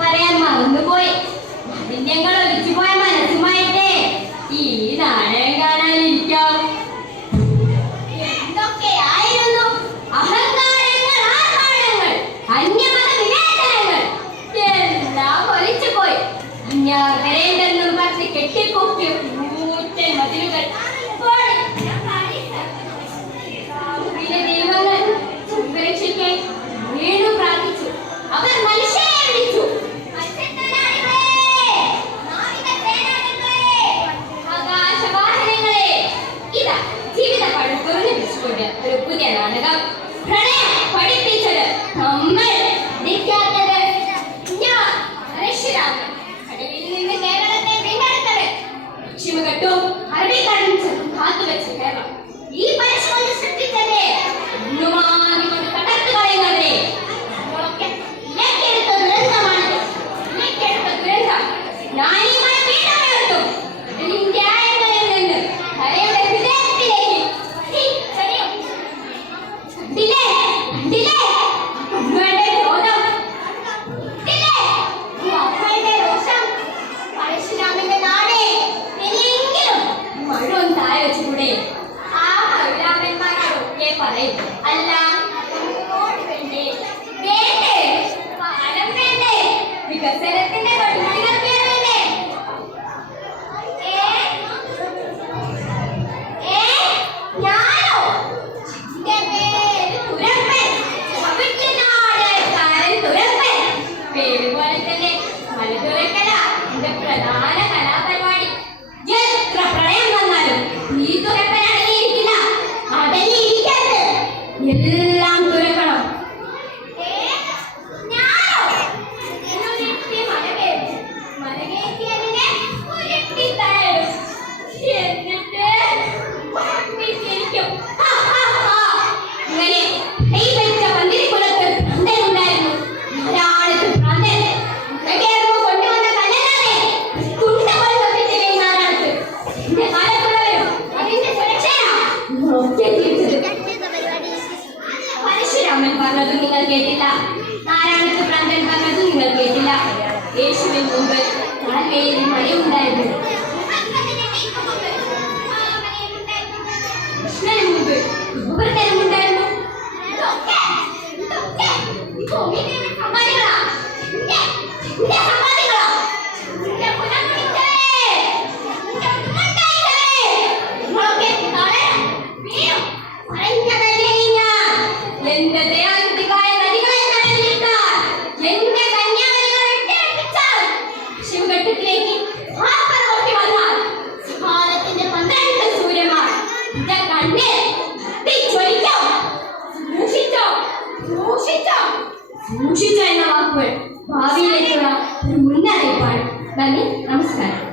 പറയാൻ മറന്നുപോയി. മാലിന്യങ്ങൾ ഒലിച്ചുപോയ മനസ്സുമായിട്ടേ ഈ നാടകം കാണാനിരിക്കാം. എന്തൊക്കെയായിരുന്നു അഹങ്കാരങ്ങൾ, ആഘാതങ്ങൾ, അന്യമത വിവേചനങ്ങൾ എല്ലാം ഒലിച്ചുപോയി. അന്യാകരേണ്ടെന്നും പറഞ്ഞ് കെട്ടിപ്പൊക്കിയ കൂറ്റൻ മതിലുകൾ ദൈവങ്ങൾ സംരക്ഷിക്കാൻ വീണു പ്രാർത്ഥിച്ചു. അവർ മനുഷ്യരെ വിളിച്ചു. ആകാശവാഹനങ്ങളെ, ഇതാ ജീവിത പഴുക്കുറിഞ്ഞു വെച്ചുകൊണ്ട് ഒരു പുതിയ നാടകം. പ്രണയം പഠിപ്പിച്ചത് നമ്മൾ പഠിക്കാത്തത് ഞാൻ മനുഷ്യരാണ്. കടലിൽ നിന്ന് കേരളത്തെ വീണ്ടെടുത്തത് ലക്ഷ്യമകെട്ടും അറബിക്കടലും കാത്തുവെച്ച കേരളം. ഈ പരിശോധന സൃഷ്ടിച്ചതേ ഒന്നുമാറിക്കൊണ്ട് തകർത്തു കളയുന്നവരെ നമ്മളൊക്കെ ഇലക്കെടുത്ത ദുരന്തമാണിത്. ഇലക്കെടുത്ത ദുരന്തം നാനിയുമായി വീണ്ടും ഇതിന്റെ ആയങ്ങളിൽ നിന്ന് കരയുടെ ഹൃദയത്തിലേക്ക് പരശുരാമന്റെ നാടേ ഇനിയെങ്കിലും മഴയൊന്ന് താഴെ വെച്ചുകൂടെ? ആ മഴരാമന്മാരോടൊക്കെ പറയും, അല്ല വേണ്ടേ വേണ്ടേ പാലം വേണ്ടേ, വികസനത്തിന്റെ പടിപടികളൊക്കെ വേണ്ടേ? ഞാനോ പേര് പോലെ തന്നെ മലതുറക്കല എന്റെ പ്രധാന കലാപരിപാടി. എത്ര പ്രളയം വന്നാലും ഈ തുറപ്പൻ അടങ്ങിയിരിക്കില്ല. അടങ്ങിയിരിക്കരുത്, എല്ലാം തുറക്കണം. പരശുരാമൻ പറഞ്ഞത് നിങ്ങൾ കേട്ടില്ല, നാരായണത്ത് പ്രാന്തൻ പറഞ്ഞത് നിങ്ങൾ കേട്ടില്ല. യേശുവിന് മുമ്പ് കാൽവേയിൽ മഴയുണ്ടായിരുന്നു. കൃഷ്ണന് മുമ്പ് ഗോവർദ്ധനമുണ്ടായിരുന്നു. സൂക്ഷിച്ച എന്ന വാക്കുകൾ ഭാവിയിലേക്കുള്ള ഒരു മുന്നറിയിപ്പാണ്. നന്ദി, നമസ്കാരം.